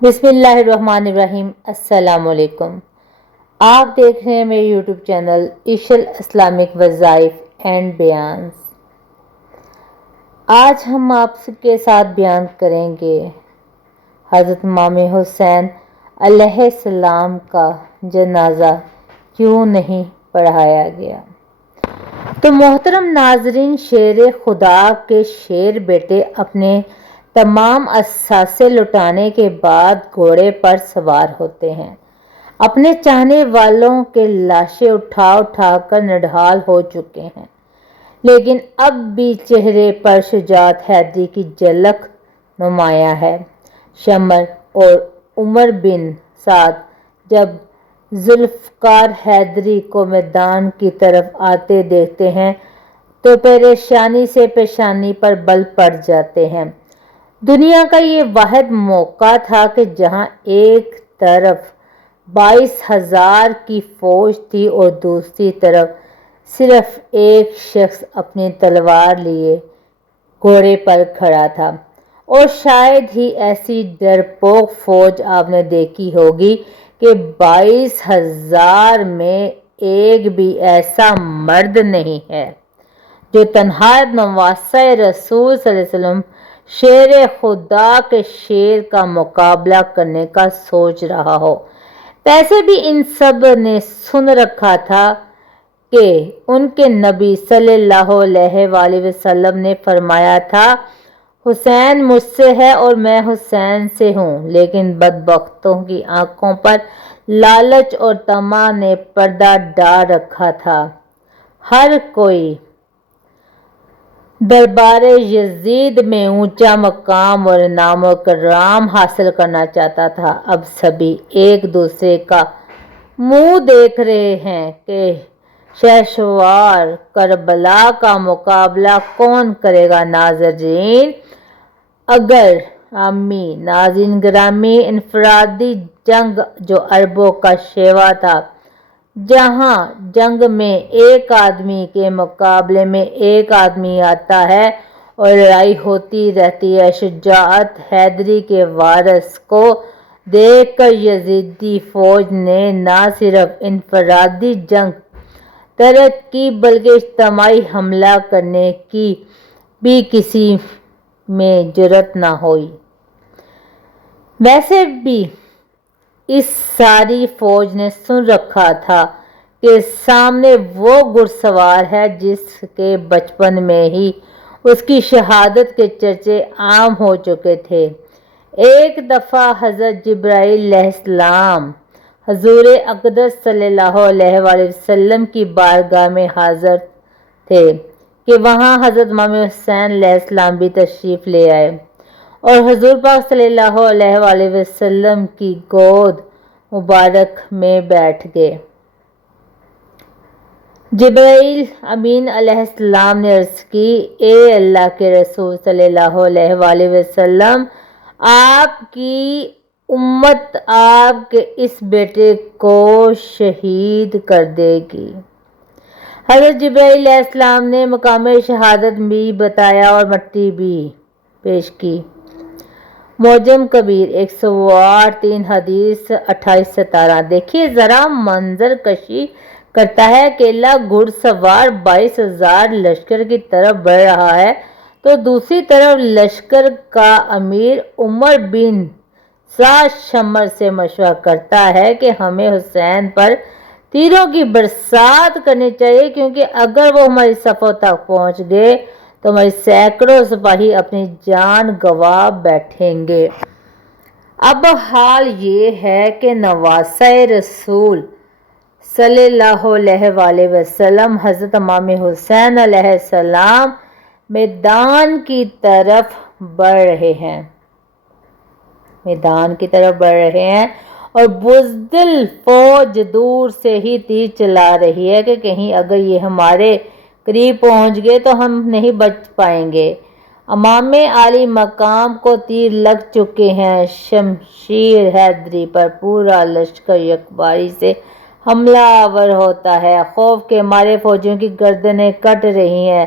بسم اللہ الرحمن الرحیم۔ السلام علیکم۔ آپ دیکھ رہے ہیں میرے یوٹیوب چینل ایشل اسلامک وظائف اینڈ بیانز۔ آج ہم آپ کے ساتھ بیان کریں گے حضرت امام حسین علیہ السلام کا جنازہ کیوں نہیں پڑھایا گیا۔ تو محترم ناظرین، شیر خدا کے شیر بیٹے اپنے تمام اثاثے لٹانے کے بعد گھوڑے پر سوار ہوتے ہیں۔ اپنے چاہنے والوں کے لاشیں اٹھا اٹھا کر نڈھال ہو چکے ہیں، لیکن اب بھی چہرے پر شجاعت حیدری کی جھلک نمایاں ہے۔ شمر اور عمر بن سعد جب ذوالفقار حیدری کو میدان کی طرف آتے دیکھتے ہیں تو پریشانی سے پیشانی پر بل پڑ جاتے ہیں۔ دنیا کا یہ واحد موقع تھا کہ جہاں ایک طرف 22,000 کی فوج تھی اور دوسری طرف صرف ایک شخص اپنی تلوار لیے گھوڑے پر کھڑا تھا، اور شاید ہی ایسی ڈرپوک فوج آپ نے دیکھی ہوگی کہ 22,000 میں ایک بھی ایسا مرد نہیں ہے جو تنہا نواسہ رسول صلی اللہ علیہ وسلم شیر خدا کے شیر کا مقابلہ کرنے کا سوچ رہا ہو۔ ویسے بھی ان سب نے سن رکھا تھا کہ ان کے نبی صلی اللہ علیہ وآلہ وسلم نے فرمایا تھا، حسین مجھ سے ہے اور میں حسین سے ہوں، لیکن بدبختوں کی آنکھوں پر لالچ اور طمع نے پردہ ڈال رکھا تھا۔ ہر کوئی دربار یزید میں اونچا مقام اور انعام و اکرام حاصل کرنا چاہتا تھا۔ اب سبھی ایک دوسرے کا منہ دیکھ رہے ہیں کہ شہسوار کربلا کا مقابلہ کون کرے گا۔ ناظرین گرامی، انفرادی جنگ جو عربوں کا شیوا تھا، جہاں جنگ میں ایک آدمی کے مقابلے میں ایک آدمی آتا ہے اور لڑائی ہوتی رہتی ہے، شجاعت حیدری کے وارث کو دیکھ کر یزیدی فوج نے نہ صرف انفرادی جنگ ترک کی بلکہ اجتماعی حملہ کرنے کی بھی کسی میں جرأت نہ ہوئی۔ ویسے بھی اس ساری فوج نے سن رکھا تھا کہ سامنے وہ گھڑسوار ہے جس کے بچپن میں ہی اس کی شہادت کے چرچے عام ہو چکے تھے۔ ایک دفعہ حضرت جبرائیل علیہ السلام حضور اقدس صلی اللہ علیہ وآلہ وسلم کی بارگاہ میں حاضر تھے کہ وہاں حضرت امام حسین علیہ السلام بھی تشریف لے آئے اور حضور پاک صلی اللہ علیہ وآلہ وسلم کی گود مبارک میں بیٹھ گئے۔ جبرائیل امین علیہ السلام نے عرض کی، اے اللہ کے رسول صلی اللہ علیہ وآلہ وسلم، آپ کی امت آپ کے اس بیٹے کو شہید کر دے گی۔ حضرت جبرائیل علیہ السلام نے مقام شہادت بھی بتایا اور مٹی بھی پیش کی۔ معجم کبیر 108 3 حدیث 28-17۔ دیکھیے ذرا منظر کشی کرتا ہے، اکیلا گھڑ سوار 22,000 لشکر کی طرف بڑھ رہا ہے تو دوسری طرف لشکر کا امیر عمر بن سعد شمر سے مشورہ کرتا ہے کہ ہمیں حسین پر تیروں کی برسات کرنی چاہیے، کیونکہ اگر وہ ہماری صفوں تک پہنچ گئے تو ہمارے سینکڑوں سپاہی اپنی جان گنوا بیٹھیں گے۔ اب حال یہ ہے کہ نواسہ رسول صلی اللہ علیہ وآلہ وسلم حضرت امام حسین علیہ السلام میدان کی طرف بڑھ رہے ہیں اور بزدل فوج دور سے ہی تیر چلا رہی ہے کہ کہیں اگر یہ ہمارے قریب پہنچ گئے تو ہم نہیں بچ پائیں گے۔ امام عالی مقام کو تیر لگ چکے ہیں۔ شمشیر حیدری پر پورا لشکر یکباری سے حملہ آور ہوتا ہے۔ خوف کے مارے فوجیوں کی گردنیں کٹ رہی ہیں،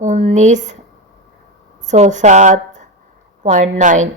1907.9।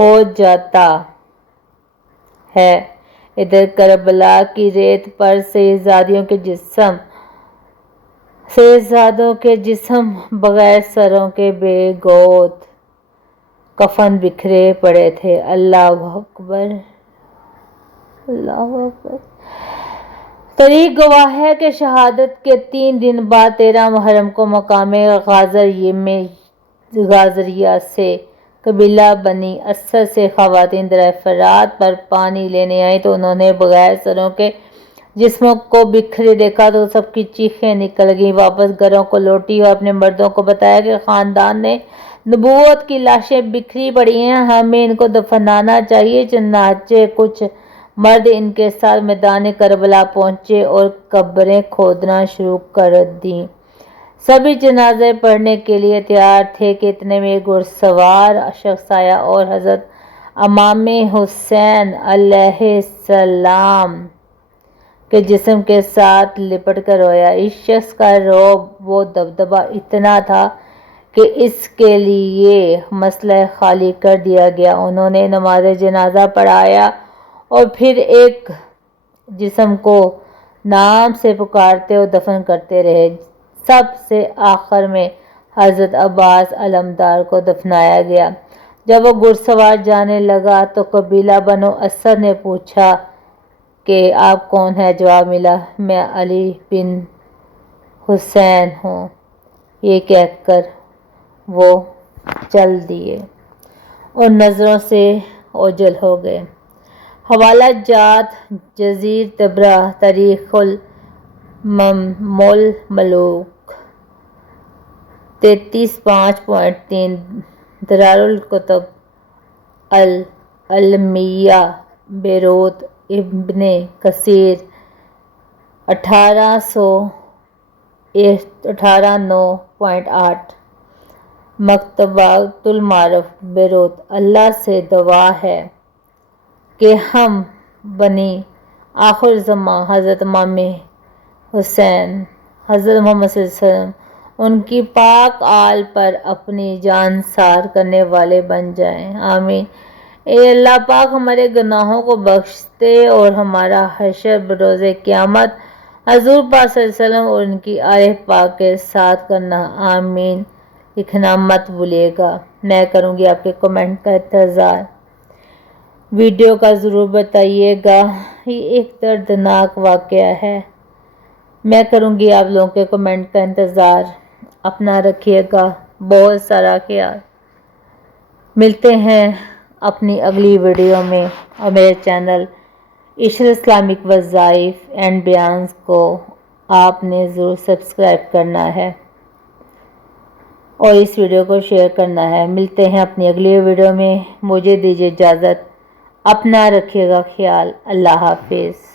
ہو جاتا ہے۔ ادھر کربلا کی ریت پر شہزادوں کے جسم بغیر سروں کے بے گود کفن بکھرے پڑے تھے۔ اللہ اکبر، اللہ اکبر۔ تاریخ گواہ ہے کہ شہادت کے 3 دن بعد 13 محرم کو مقام غازریہ سے قبیلہ بنی اسد سے خواتین دریائے فرات پر پانی لینے آئیں تو انہوں نے بغیر سروں کے جسموں کو بکھرے دیکھا تو سب کی چیخیں نکل گئیں۔ واپس گھروں کو لوٹی اور اپنے مردوں کو بتایا کہ خاندان نبوت کی لاشیں بکھری پڑی ہیں، ہمیں ان کو دفنانا چاہیے۔ چنانچہ کچھ مرد ان کے ساتھ میدان کربلا پہنچے اور قبریں کھودنا شروع کر دیں۔ سبھی جنازے پڑھنے کے لیے تیار تھے کہ اتنے میں ایک گھڑسوار شخص آیا اور حضرت امام حسین علیہ السلام کے جسم کے ساتھ لپٹ کر رویا۔ اس شخص کا رعب و دبدبہ اتنا تھا کہ اس کے لیے مسئلہ خالی کر دیا گیا۔ انہوں نے نماز جنازہ پڑھایا اور پھر ایک جسم کو نام سے پکارتے اور دفن کرتے رہے۔ سب سے آخر میں حضرت عباس علمدار کو دفنایا گیا۔ جب وہ گھڑسوار جانے لگا تو قبیلہ بنو اسد نے پوچھا کہ آپ کون ہیں؟ جواب ملا، میں علی بن حسین ہوں۔ یہ کہہ کر وہ چل دیے اور نظروں سے اوجھل ہو گئے۔ حوالہ جات: جزیر طبرہ، تاریخ الملوک 33.3، دارالکتب العلمیہ بیروت، ابن کثیر 1809.8، مکتبۃ المعارف بیروت۔ اللہ سے دعا ہے کہ ہم بنی آخر زماں حضرت امام حسین حضرت محمد صلی اللہ علیہ وسلم ان کی پاک آل پر اپنی جان ثار کرنے والے بن جائیں، آمین۔ اے اللہ پاک، ہمارے گناہوں کو بخش دے اور ہمارا حشر بروز قیامت حضور پاک صلی اللہ علیہ وسلم اور ان کی آل پاک کے ساتھ کرنا، آمین۔ لکھنا مت بھولیے گا۔ میں کروں گی آپ کے کمنٹ کا انتظار۔ ویڈیو کا ضرور بتائیے گا۔ یہ ایک دردناک واقعہ ہے۔ میں کروں گی آپ لوگوں کے کمنٹ کا انتظار۔ اپنا رکھیے گا بہت سارا خیال۔ ملتے ہیں اپنی اگلی ویڈیو میں، اور میرے چینل عشرت اسلامک وظائف اینڈ بیانز کو آپ نے ضرور سبسکرائب کرنا ہے اور اس ویڈیو کو شیئر کرنا ہے۔ ملتے ہیں اپنی اگلی ویڈیو میں، مجھے دیجیے اجازت۔ اپنا رکھیے گا خیال۔ اللہ حافظ۔